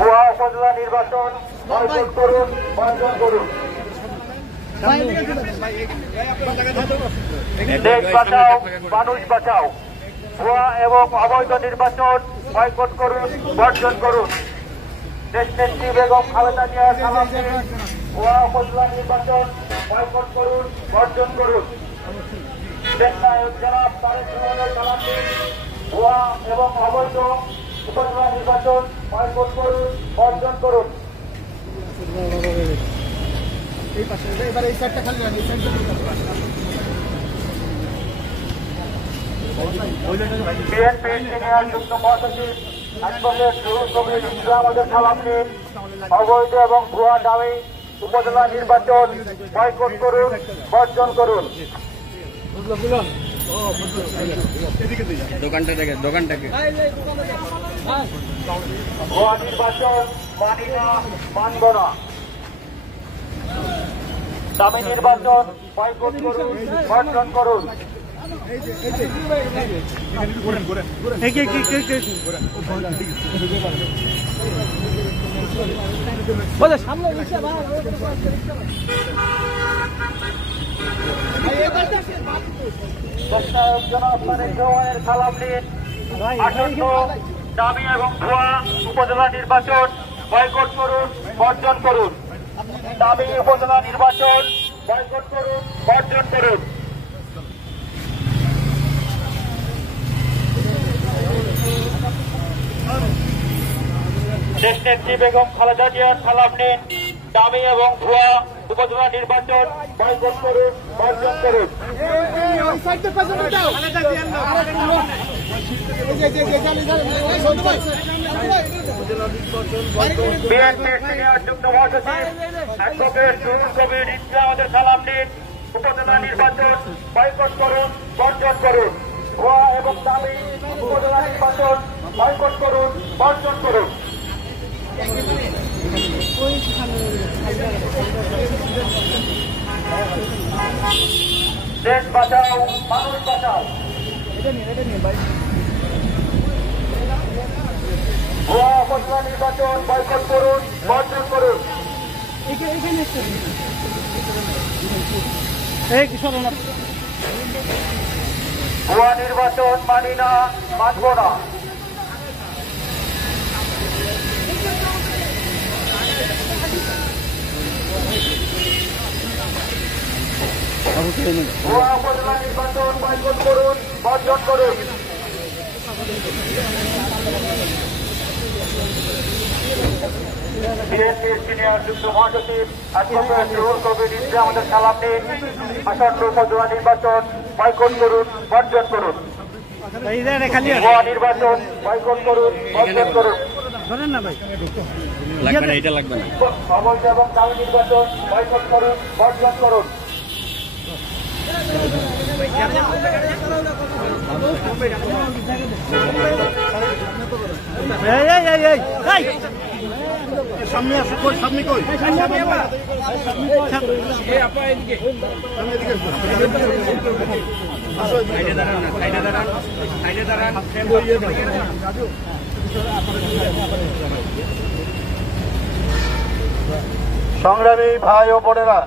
ভুয়া উপজেলা নির্বাচন বয়কট করুন, বর্জন করুন। দেশ বাঁচাও, মানুষ বাঁচাও। ভুয়া এবং অবৈধ নির্বাচন বয়কট করুন, বর্জন করুন। দেশনেত্রী বেগম খালেদা জিয়ার সালাম দিন। ভুয়া উপজেলা নির্বাচন বয়কট করুন, বর্জন করুন। দেশনায়ক জনাব তারেক রহমানের সালাম দিন। ভুয়া এবং অবৈধ উপজেলা নির্বাচন বয়কট করুন, বর্জন করুন। বিএনপির সিনিয়র যুগ্ম মহাসচিব অ্যাডভোকেট রুহুল কবির ইসলামদের সালাম দিন। অবৈধ এবং ভুয়া দাবি উপজেলা নির্বাচন বয়কট করুন, বর্জন করুন। দোকানটাকে ভুয়া নির্বাচন মানি না, মানব না। দামি নির্বাচন বয়কট করুন, বর্জন করুন। জনাব তারেক রহমানের সালাম দিন। আসন্ন দামি এবং ভুয়া উপজেলা নির্বাচন বয়কট করুন, বর্জন করুন। দামি উপজেলা নির্বাচন বয়কট করুন, বর্জন করুন। দেশনেত্রী বেগম খালেদা জিয়ার সালাম নিন। দামি এবং ভুয়া উপজেলা নির্বাচন বয়কট করুন, বর্জন করুন। বিএনপির সিনিয়র যুগ্ম মহাসচিব অ্যাডভোকেট রুহুল কবির ইসলামদের সালাম নিন। উপজেলা নির্বাচন বয়কট করুন, বর্জন করুন। ভুয়া এবং দামি উপজেলা নির্বাচন বয়কট করুন, বর্জন করুন। দেশ বাঁচাও, মানুষ বাঁচাও। ভুয়া উপজেলা নির্বাচন বয়কট করুন, বর্জন করুন। ভুয়া নির্বাচন মানি না, মানব না। ভুয়া উপজেলা নির্বাচন বয়কট করুন, বর্জন করুন। বিএনপির সিনিয়র যুগ্ম মহাসচিব অ্যাডভোকেট রুহুল কবির ইসলামদের সালাম নিন। আসন্ন উপজেলা নির্বাচন বয়কট করুন, বর্জন করুন। ভুয়া নির্বাচন বয়কট করুন, বর্জন করুন। অবৈধ এবং দামি নির্বাচন বয়কট করুন, বর্জন করুন। সামনে আসো, কই সামনে কই সংগ্রামী ভাই ও বোনেরা,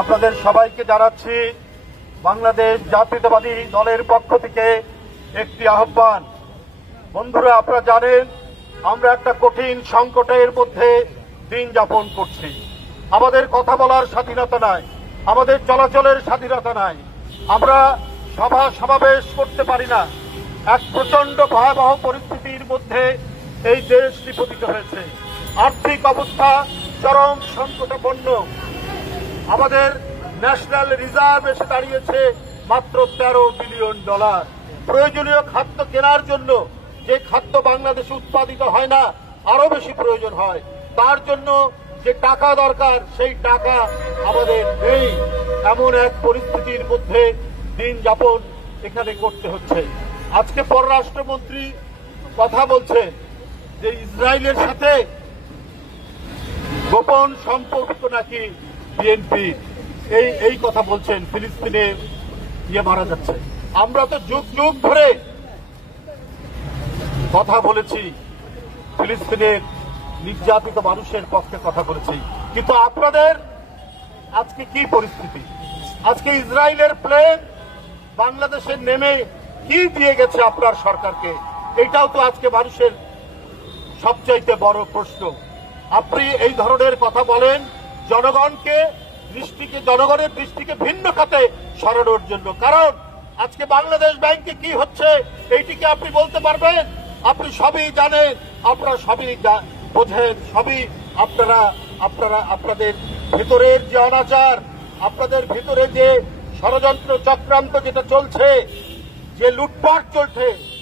আপনাদের সবাইকে জানাচ্ছি বাংলাদেশ জাতীয়তাবাদী দলের পক্ষ থেকে একটি আহ্বান। বন্ধুরা, আপনারা জানেন আমরা একটা কঠিন সংকটের মধ্যে দিন যাপন করছি। আমাদের কথা বলার স্বাধীনতা নাই, আমাদের চলাচলের স্বাধীনতা নাই, আমরা সভা সমাবেশ করতে পারি না। এক প্রচন্ড ভয়াবহ পরিস্থিতির মধ্যে এই দেশ নিপতিত হয়েছে। আর্থিক অবস্থা চরম সংকটাপন্ন। আমাদের ন্যাশনাল রিজার্ভ এসে দাঁড়িয়েছে মাত্র $13 বিলিয়ন। প্রয়োজনীয় খাদ্য কেনার জন্য যে খাদ্য বাংলাদেশে উৎপাদিত হয় না, আরো বেশি প্রয়োজন হয়। তার জন্য যে টাকা দরকার সেই টাকা আমাদের নেই। এমন এক পরিস্থিতির মধ্যে দিন যাপন এখানে করতে হচ্ছে। আজকে পররাষ্ট্রমন্ত্রী কথা বলছেন যে ইসরায়েলের সাথে গোপন সম্পর্ক নাকি বিএনপি, এই কথা বলছেন। ফিলিস্তিনে মারা যাচ্ছে। আমরা তো যুগ যুগ ধরে কথা বলেছি, ফিলিস্তিনের নির্যাতিত মানুষের পক্ষে কথা বলেছি, কিন্তু আপনাদের আজকে কি পরিস্থিতি? আজকে ইসরায়েলের প্লেন বাংলাদেশে নেমে কি দিয়ে গেছে আপনার সরকারকে? এটাও তো আজকে মানুষের সবচাইতে বড় প্রশ্ন। আপনি এই ধরনের কথা বলেন জনগণের দৃষ্টিকে ভিন্ন খাতে সরানোর জন্য। কারণ আজকে বাংলাদেশ ব্যাংকে কি হচ্ছে এইটিকে আপনি বলতে পারবেন? আপনি সবই জানেন, আপনারা সবই বোঝেন, সবই আপনাদের ভেতরের যে অনাচার, আপনাদের ভেতরে যে ষড়যন্ত্র চক্রান্ত যেটা চলছে, যে লুটপাট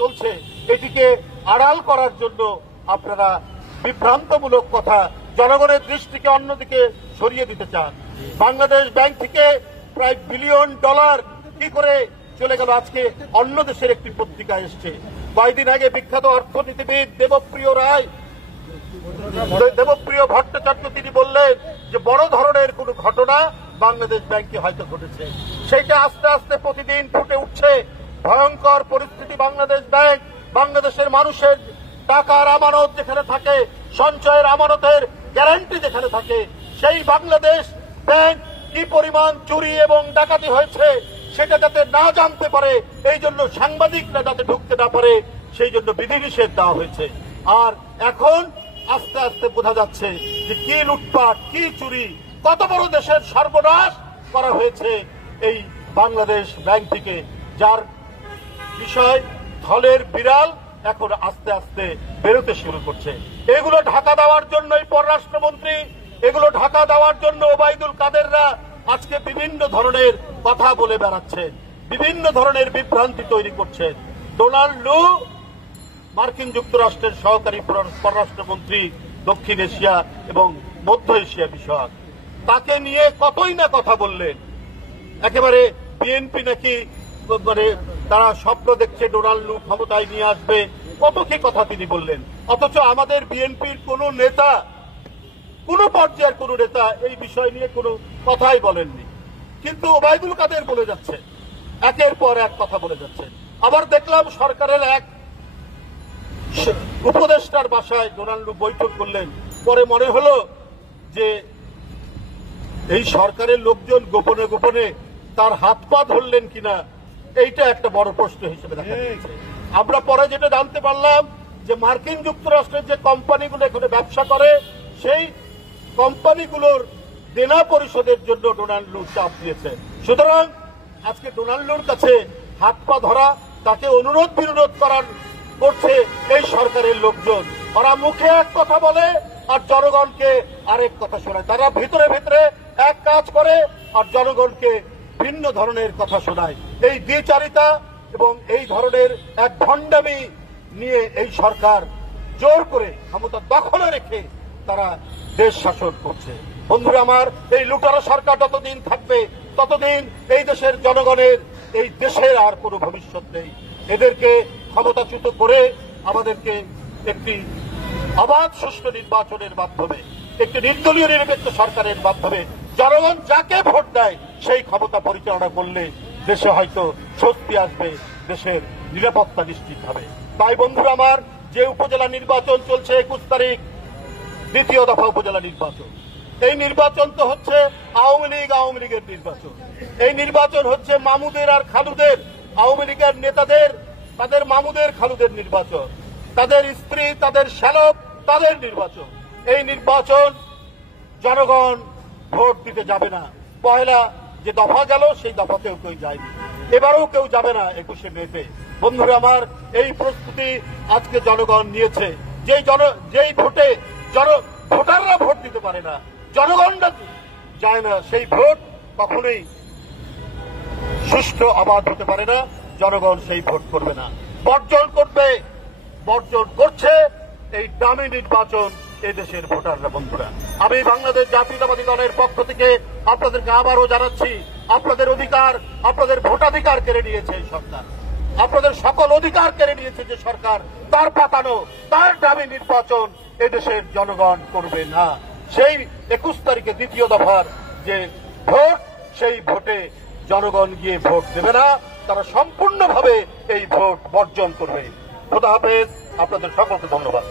চলছে, এটিকে আড়াল করার জন্য আপনারা বিভ্রান্তমূলক কথা জনগণের দৃষ্টিকে অন্যদিকে সরিয়ে দিতে চান। বাংলাদেশ ব্যাংক থেকে প্রায় $1 বিলিয়ন কি করে চলে গেল? আজকে অন্য দেশের একটি পত্রিকা এসছে, কয়েকদিন আগে বিখ্যাত অর্থনীতিবিদ দেবপ্রিয় ভট্টাচার্য তিনি বললেন যে বড় ধরনের কোন ঘটনা বাংলাদেশ ব্যাংকে হয়তো ঘটেছে। সেইটা আস্তে আস্তে প্রতিদিন ফুটে উঠছে। ভয়ঙ্কর পরিস্থিতি বাংলাদেশ ব্যাংক, বাংলাদেশের মানুষের টাকার আমানত যেখানে থাকে, সঞ্চয়ের আমানতের গ্যারান্টি যেখানে থাকে, সেই বাংলাদেশ ব্যাংক কি পরিমাণ চুরি এবং ডাকাতি হয়েছে সেটা যাতে না জানতে পারে, এই জন্য সাংবাদিকরা যাতে ঢুকতে না পারে, সেই জন্য বিধিনিষেধ দেওয়া হয়েছে। আর এখন আস্তে আস্তে বোঝা যাচ্ছে যে কি লুটপাট, কি চুরি, কত বড় দেশের সর্বনাশ করা হয়েছে এই বাংলাদেশ ব্যাংক থেকে, যার বিষয় ধলের বিড়াল এখন আস্তে আস্তে বেরোতে শুরু করছে। এগুলো ঢাকা দেওয়ার জন্যই পররাষ্ট্রমন্ত্রী, এগুলো ঢাকা দেওয়ার জন্য ওবায়দুল কাদেররা আজকে বিভিন্ন ধরনের কথা বলে বেড়াচ্ছেন, বিভিন্ন ধরনের বিভ্রান্তি তৈরি করছেন। ডোনাল্ড লু, মার্কিন যুক্তরাষ্ট্রের সহকারী পররাষ্ট্রমন্ত্রী, দক্ষিণ এশিয়া এবং মধ্য এশিয়া বিষয়ক, তাকে নিয়ে কতই না কথা বললেন। একেবারে বিএনপি নাকি তারা স্বপ্ন দেখছে ডোনাল্ড লু ক্ষমতায় নিয়ে আসবে, কত কি কথা তিনি বললেন। অথচ আমাদের বিএনপির কোন নেতা, কোন পর্যায়ের কোন নেতা এই বিষয় নিয়ে কোনো কথাই বলেননি। কিন্তু ওবায়দুল কাদের বলে যাচ্ছে, একের পর এক কথা বলে যাচ্ছে। আবার দেখলাম সরকারের এক উপদেষ্টার বাসায় ডোনাল্ড লু বৈঠক করলেন, পরে মনে হলো যে এই সরকারের লোকজন গোপনে গোপনে তার হাত পা ধরলেন কিনা, এইটা একটা বড় প্রশ্ন হিসেবে দেখা যাচ্ছে। আমরা পরে যেটা জানতে পারলাম যে মার্কিন যুক্তরাষ্ট্রের যে কোম্পানিগুলো এখানে ব্যবসা করে, সেই কোম্পানিগুলোর দেনা পরিশোধের জন্য ডোনাল্ড লু চাপ দিয়েছে। সুতরাং আজকে ডোনাল্ড লুর কাছে হাত পা ধরা, তাকে অনুরোধ বিরোধ করছে এই সরকারের লোকজন। ওরা মুখে এক কথা বলে আর জনগণকে আরেক কথা শোনায়। তারা ভিতরে ভিতরে এক কাজ করে আর জনগণকে ভিন্ন ধরনের কথা শোনায়। এই দ্বিচারিতা এবং এই ধরনের এক ভণ্ডামি নিয়ে এই সরকার জোর করে ক্ষমতা দখলে রেখে তারা দেশ শাসন করছে। বন্ধুরা আমার, এই লুটারা সরকার যতদিন থাকবে ততদিন এই দেশের জনগণের, এই দেশের আর কোনো ভবিষ্যৎ নেই। এদেরকে ক্ষমতাচ্যুত করে আমাদেরকে একটি অবাধ সুষ্ঠু নির্বাচনের মাধ্যমে, একটি নির্দলীয় নিরপেক্ষ সরকারের মাধ্যমে জনগণ যাকে ভোট দেয় সেই ক্ষমতা পরিচালনা করলে দেশে হয়তো স্বস্তি আসবে, দেশের নিরাপত্তা নিশ্চিত হবে। তাই বন্ধুরা আমার, যে উপজেলা নির্বাচন চলছে 21 তারিখ, দ্বিতীয় দফা উপজেলা নির্বাচন, এই নির্বাচন তো হচ্ছে আওয়ামী লীগের নির্বাচন। এই নির্বাচন হচ্ছে মামুদের আর খালুদের, আওয়ামী লীগের নেতাদের, তাদের মামুদের খালুদের নির্বাচন, তাদের স্ত্রী, তাদের শ্যালক, তাদের নির্বাচন। এই নির্বাচন জনগণ ভোট দিতে যাবে না। পয়লা যে দফা গেল সেই দফাতেও কেউ যায়নি, এবারেও কেউ যাবে না 21শে মেতে। বন্ধুরা আমার, এই প্রস্তুতি আজকে জনগণ নিয়েছে। যেই ভোটে ভোটাররা ভোট দিতে পারে না, জনগণরা যায় না, সেই ভোট কখনোই সুষ্ঠু অবাধ হতে পারে না। জনগণ সেই ভোট করবে না, বর্জন করছে এই দামি নির্বাচন এদেশের ভোটাররা। বন্ধুরা, আমি বাংলাদেশ জাতীয়তাবাদী দলের পক্ষ থেকে আপনাদেরকে আবারও জানাচ্ছি, আপনাদের অধিকার, আপনাদের ভোটাধিকার কেড়ে নিয়েছে এই সরকার, আপনাদের সকল অধিকার কেড়ে নিয়েছে যে সরকার। তার পাতানো, তার দামি নির্বাচন এদেশের জনগণ করবে না। সেই 21 তারিখে দ্বিতীয় দফার যে ভোট, সেই ভোটে জনগণ গিয়ে ভোট দেবে না, তারা সম্পূর্ণভাবে এই ভোট বর্জন করবে। খোদা হাফেজ। আপনাদের সকলকে ধন্যবাদ।